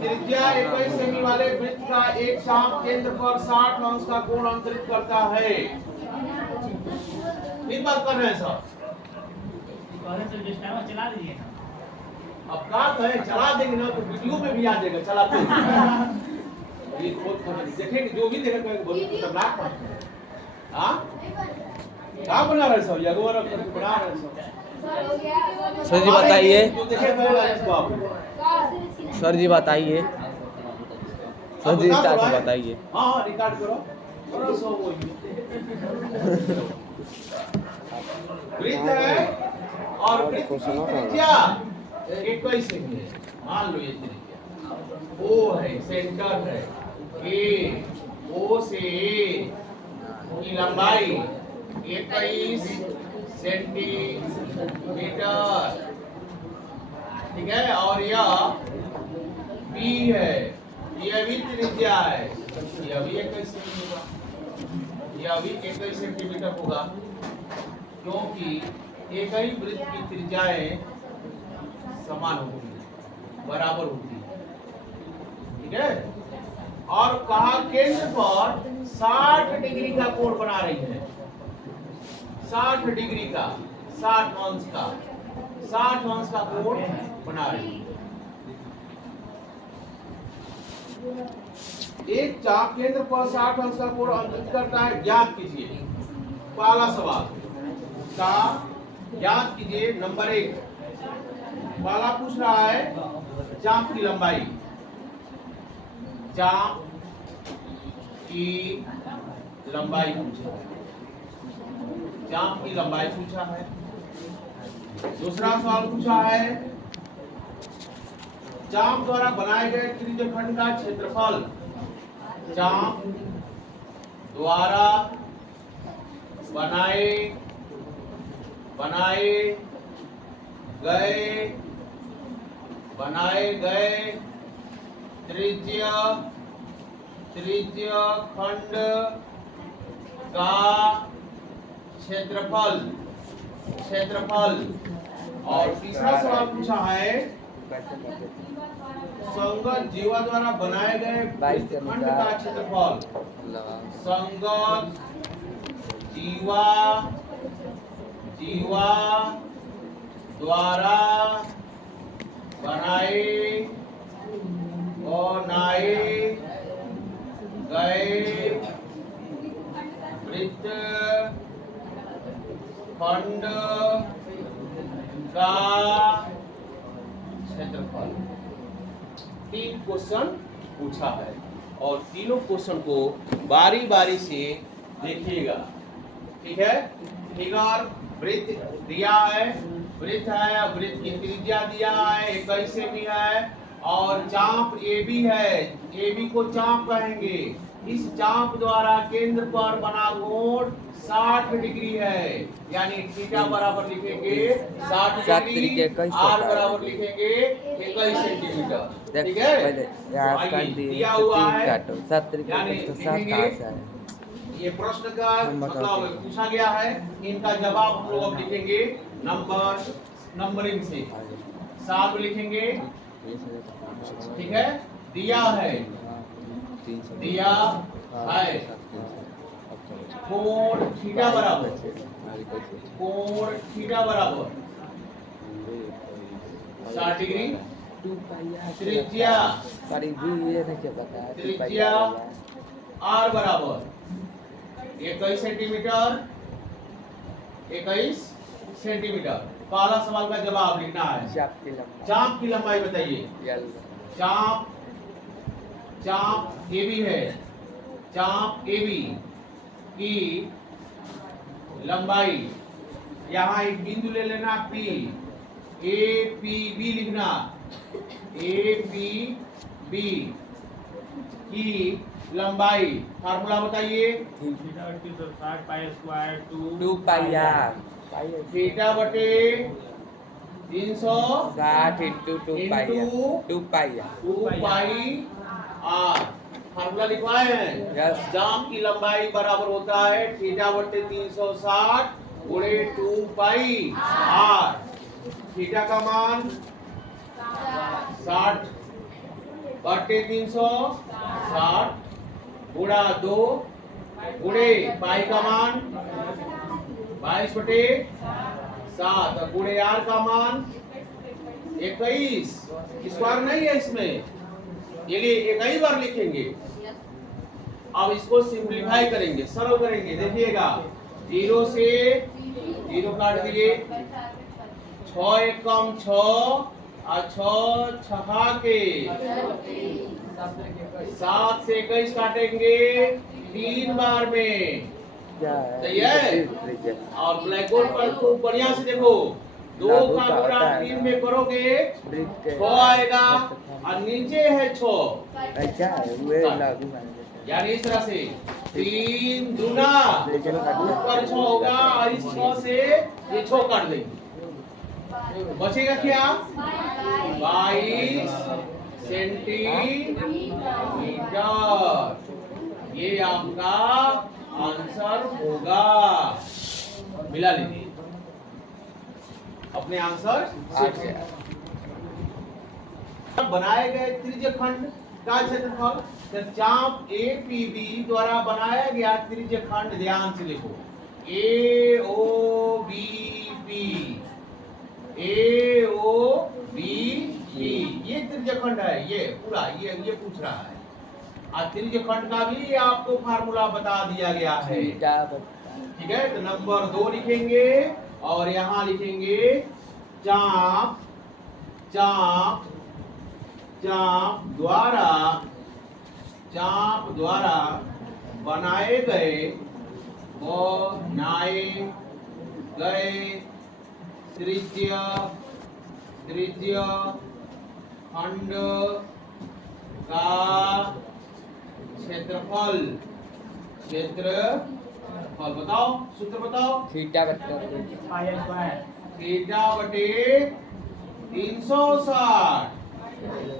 त्रिज्या 21 सेमी वाले वृत्त का एक चाप केंद्र पर 60 अंश का कोण अंतरित करता है। फिर बात कर रहे हैं सर, चला दीजिए। अब का कहे चला देंगे ना तो वीडियो में भी आ जाएगा चलाते हुए। ये बहुत देखेंगे, जो भी देखेगा बहुत खतरनाक बात है। हाँ क्या बना रहे सर, या बना रहे सर जी बताइए, जो देखे पहला इसको आप सर जी बताइए, सर जी स्टार्ट से बताइए। हाँ हाँ रिकॉर्ड करो करो सो वो वृत्त है और वृत्त की त्रिज्या 21 सेमी है। मान लो ये त्रिज्या ओ है, सेंटर है ए, ओ से ए की लंबाई 21 सेंटीमीटर, ठीक है। और यह बी है, यह भी त्रिज्या है, यह भी 21 सेंटीमीटर, यह भी 21 सेंटीमीटर होगा, क्योंकि एक ही वृत्त की त्रिज्याएं समान होती है, बराबर होती है, ठीक है। और कहा केंद्र पर 60 डिग्री का कोण बना रही है, 60 डिग्री का, 60 अंश का, 60 अंश का कोण बना रही है। एक चाप केंद्र पर 60 अंश का कोण अंतरित करता है, ज्ञात कीजिए। पहला सवाल का ज्ञात कीजिए। नंबर 1 पहला पूछ रहा है चाप की लंबाई, चाप की लंबाई पूछा है, चाप की लंबाई पूछा है। दूसरा सवाल पूछा है चाप द्वारा बनाए गए त्रिज्यखंड का क्षेत्रफल, चाप द्वारा बनाए गए त्रिज्यखंड का क्षेत्रफल। और तीसरा सवाल पूछा है संगत जीवा द्वारा बनाए गए वृत्तखंड का क्षेत्रफल, संगत जीवा द्वारा बनाए गए वृत्तखंड का क्षेत्रफल। 3 क्वेश्चन पूछा है और तीनों क्वेश्चन को बारी बारी से देखिएगा, ठीक है। फिगर वृत्त दिया है, वृत्त है, वृत्त की त्रिज्या दिया है 21 सेमी है, और चाप AB है, AB को चाप कहेंगे। इस चाप द्वारा केंद्र पर बना कोण 60 डिग्री है, यानी थीटा बराबर लिखेंगे 60 डिग्री, आर बराबर लिखेंगे 21 सेंटीमीटर, ठीक है। दिया हुआ है, यानी लिखेंगे ये प्रश्न का मतलब पूछा गया है, इनका जवाब हम लोग अब लिखेंगे नंबरिंग से 7 लिखेंगे, ठीक है। दिया है कोण थीटा बराबर 60 डिग्री, त्रिज्या आर बराबर 21 सेंटीमीटर। पहला सवाल का जवाब लिखना है। चाप की लंबाई बताइए। चाप AB है, चाप AB की लंबाई, यहाँ एक बिंदु ले लेना P, APB लिखना, APB की लंबाई, फार्मूला बताइए। थीटा बटे 360 इंटू 2 पाई आर। फार्मूला लिखवाए हैं। चाप की लंबाई बराबर होता है थीटा बटे 360 गुणे 2 पाई आर। थीटा का मान 60 बटे 360 गुणा 2 गुणे पाई का मान 22/7 और गुणे r का मान 21। स्क्वायर नहीं है इसमें, ये लिए एक ही बार लिखेंगे। अब इसको सिंपलीफाई करेंगे, सरल करेंगे। देखिएगा 0 से 0 काट दिए, 6 एक कम 6 और 6 छहा के 7 से 21 काटेंगे 3 बार में। सही है। और ब्लैक बोर्ड पर खूब बढ़िया से देखो, 2 का गुणा 3 में करोगे 6 आएगा और नीचे है 6, यानी इस तरह से 3 दूना ऊपर 6 होगा और इस 6 से ये 6 काट देंगे, बचेगा क्या 22 सेंटीमीटर। ये आपका आंसर होगा। मिला लीजिए अपने आंसर। बनाए गए त्रिज्यखंड का क्षेत्रफल, चाप APB द्वारा बनाया गया त्रिज्यखंड, ध्यान से लिखो AOBP ये त्रिज्यखंड है, ये पूरा ये पूछ रहा है। और त्रिज्यखंड का भी आपको फार्मूला बता दिया गया है, ठीक है। तो नंबर 2 लिखेंगे और यहाँ लिखेंगे चाप द्वारा बनाए गए त्रिज्यखंड का क्षेत्रफल बताओ, सूत्र बताओ। थीटा बटे 360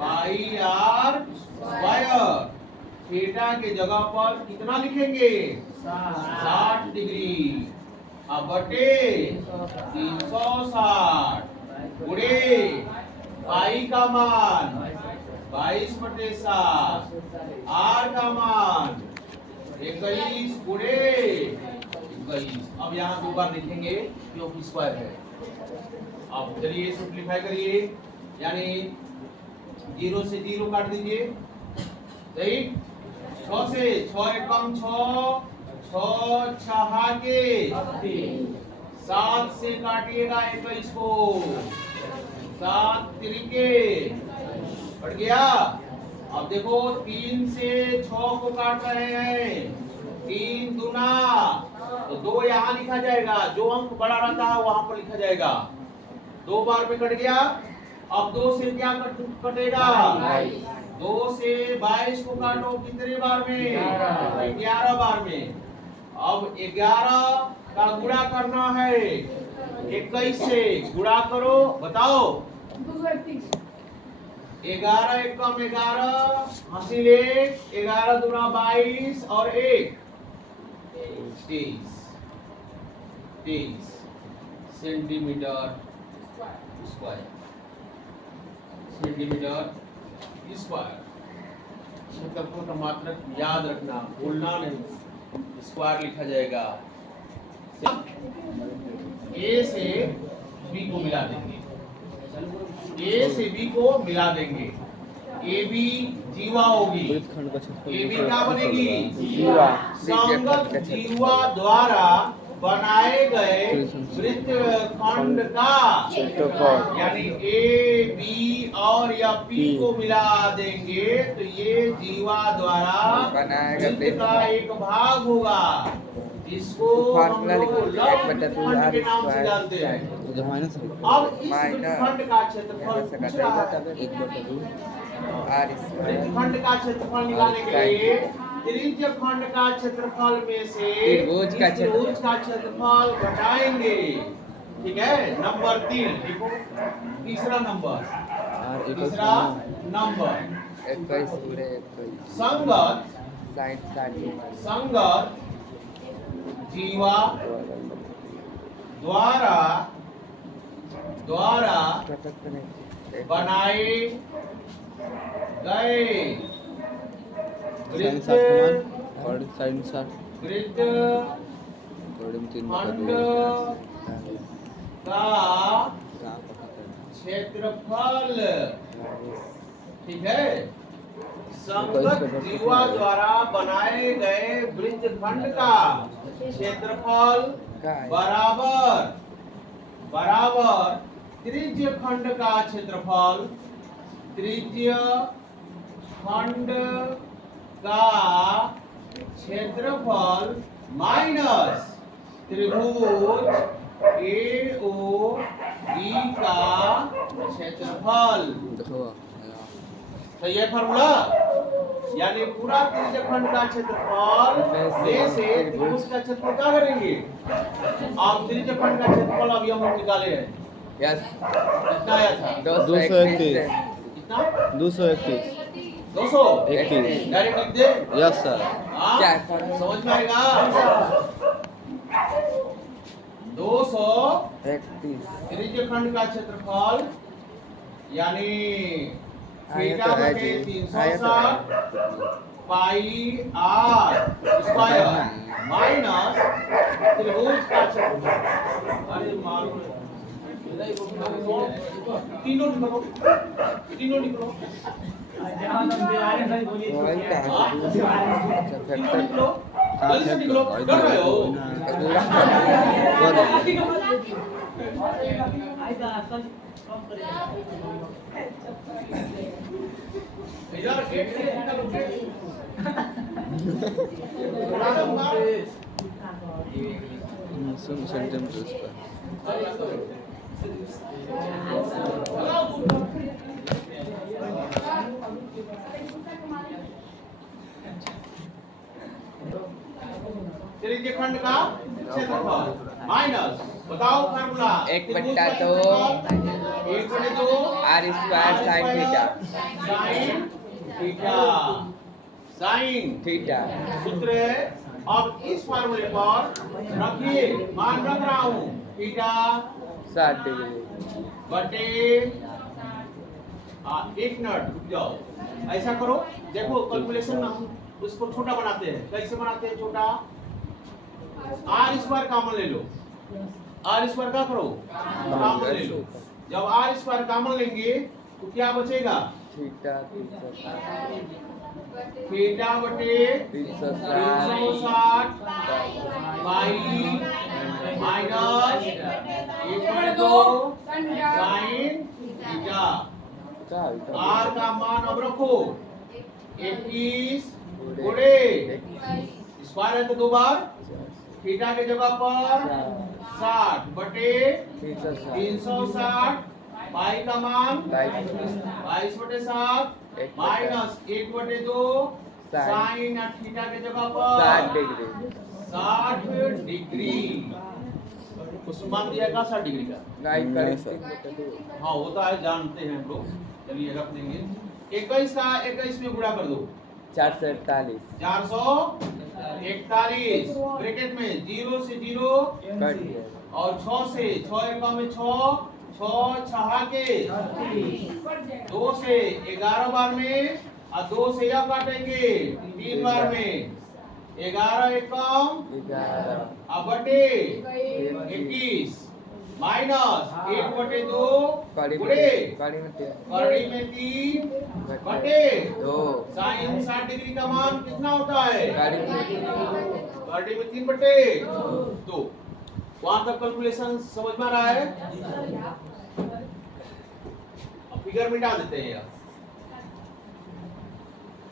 पाई r स्क्वायर। थीटा के जगह पर कितना लिखेंगे 60 डिग्री, अब बटे 360 गुणे पाई का मान 22/7, r का मान 21 गुणे 21। अब यहाँ 2 बार लिखेंगे क्योंकि स्क्वायर है। अब चलिए सिंपलीफाई करिए, यानी 0 से 0 काट दीजिए, सही। 6 से 6 एक कम 6 छहा के 7 से काटिएगा 21 को, 7 त्रिके बढ़ गया। अब देखो 3 से 6 को काट रहे हैं, 3 दूना तो 2 यहाँ लिखा जाएगा, जो अंक बड़ा रहता है वहां पर लिखा जाएगा। 2 बार में कट गया। अब 2 से क्या कटेगा 2 से 22 को काटो कितने बार में 11 बार में। अब 11 का गुणा करना है 21 से, गुणा करो बताओ 11 एक कम 11 हासिल 1, 11 दूना 22 और 1 23 सेंटीमीटर स्क्वायर। क्षेत्रफल का मात्रक याद रखना, भूलना नहीं, स्क्वायर लिखा जाएगा। A से B को मिला देंगे, A से B को मिला देंगे। AB जीवा होगी, AB क्या बनेगी संगत जीवा द्वारा बनाए गए वृत्तखंड का क्षेत्रफल, यानी A B और या P को मिला देंगे तो ये जीवा द्वारा वृत्त का एक भाग होगा, जिसको हम लोग वृत्तखंड के नाम से जानते हैं। अब इस वृत्तखंड का क्षेत्रफल पूछ रहा है। वृत्तखंड का क्षेत्रफल निकालने के लिए त्रिज्यखंड का क्षेत्रफल में से त्रिभुज का क्षेत्रफल घटाएंगे, ठीक है। नंबर 3 देखो, तीसरा नंबर संगत जीवा द्वारा बनाए गए साइन वृत्त 60 कमान और साइन 60 वृत्त कड़ी में 3 बटा खंड 2 का कहाँ पता करना क्षेत्रफल, ठीक है। इसके संगत बाद जीवा द्वारा बनाए गए वृत्तखंड का क्षेत्रफल बराबर बराबर त्रिज्य खंड का क्षेत्रफल, त्रिज्य खंड का क्षेत्रफल माइनस त्रिभुज AOB का क्षेत्रफल। देखो तो ये फॉर्मूला यानी पूरा त्रिज्यखंड का क्षेत्रफल में से त्रिभुज का क्षेत्रफल क्या करेंगे। अब त्रिज्यखंड का क्षेत्रफल अभी हम लोग निकाले हैं। यस कितना आया था? 231 कितना? 231 200 31 डायरेक्ट लिख दे। यस सर हाँ? समझ में आएगा। 231 त्रिज्यखंड का क्षेत्रफल यानी थीटा बटे 360 पाई r स्क्वायर माइनस त्रिभुज का क्षेत्रफल। अरे मालूम तीनों निकलो तीनों निकलो जल्दी से निकलो कर रहे हो इधर गेट से निकलोगे सेंटीमीटर त्रिज्यखंड का क्षेत्रफल माइनस बताओ formula 1/2 1/2 r square sine theta sine theta sine theta सूत्र है। अब इस फार्मूले पर रखिए मान रख रहा हूँ थीटा 60 डिग्री बटे 1 मिनट रुक जाओ। ऐसा करो देखो कैलकुलेशन हम उसको छोटा बनाते हैं। कैसे बनाते हैं छोटा? आर स्क्वायर कॉमन ले लो। आर स्क्वायर क्या करो कॉमन ले लो। जब आर स्क्वायर कॉमन लेंगे तो क्या बचेगा? थीटा थीटा बटे 360 pi minus 1/2 sine theta. R का मान अब रखो 21 गुणे स्क्वायर है तो 2 बार थीटा के जगह पर 60 बटे 360 पाई का मान 22/7 माइनस 1/2 साइन थीटा के जगह पर 60 डिग्री। उसमें मान दिया का 60 डिग्री का। हाँ होता है जानते हैं हम लोग। चलिए रख देंगे 21 का 21 में गुणा कर दो 441 441 ब्रैकेट में 0 से 0 और 6 से 6 एकम में 6 6 6 के 2 से 11 बार में और 2 से यह काटेंगे 3 बार में 11 एकम अब बटे 21 माइनस 1/2 गुणे कड़ी में 3 बटे 2 साइन 60 डिग्री का मान कितना होता है? कड़ी में 3 बटे 2। वहां तक कैलकुलेशन समझ में आ रहा है? अब फिगर मिटा देते हैं यार।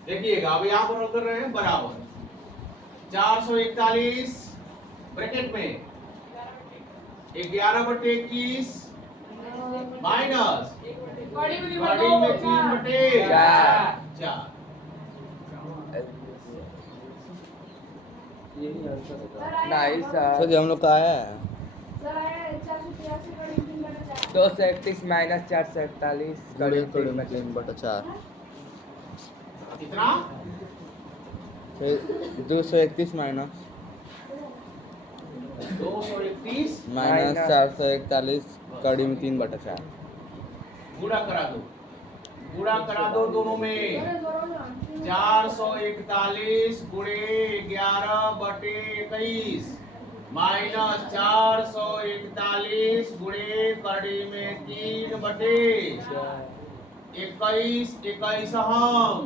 देखिएगा अब यहाँ पर कर रहे हैं बराबर 441 ब्रैकेट में 11/21 माइनस कड़ी में 3/4 नहीं सर हम लोग का है 231 माइनस 441 कड़ी में 3/4 कितना 231 माइनस 231 माइनस 441 कड़ी में 3/4 गुणा करा दो गुणा करा दो दोनों में। 441 गुणे 11/21 माइनस 441 गुणे करड़ी में 3/21 21 हम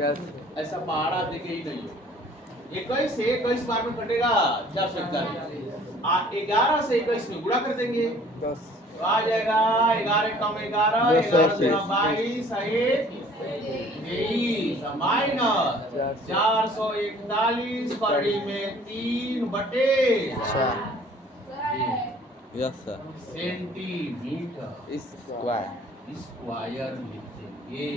यस ऐसा पहाड़ा देखे ही नहीं हो। 21 से 21 बार में कटेगा 441। 11 से 21 में गुणा कर देंगे 10 तो आ जाएगा 11 कम 11 22 23 माइनस 441 करड़ी में 3/4 yes sir centimetre square square लिख देंगे।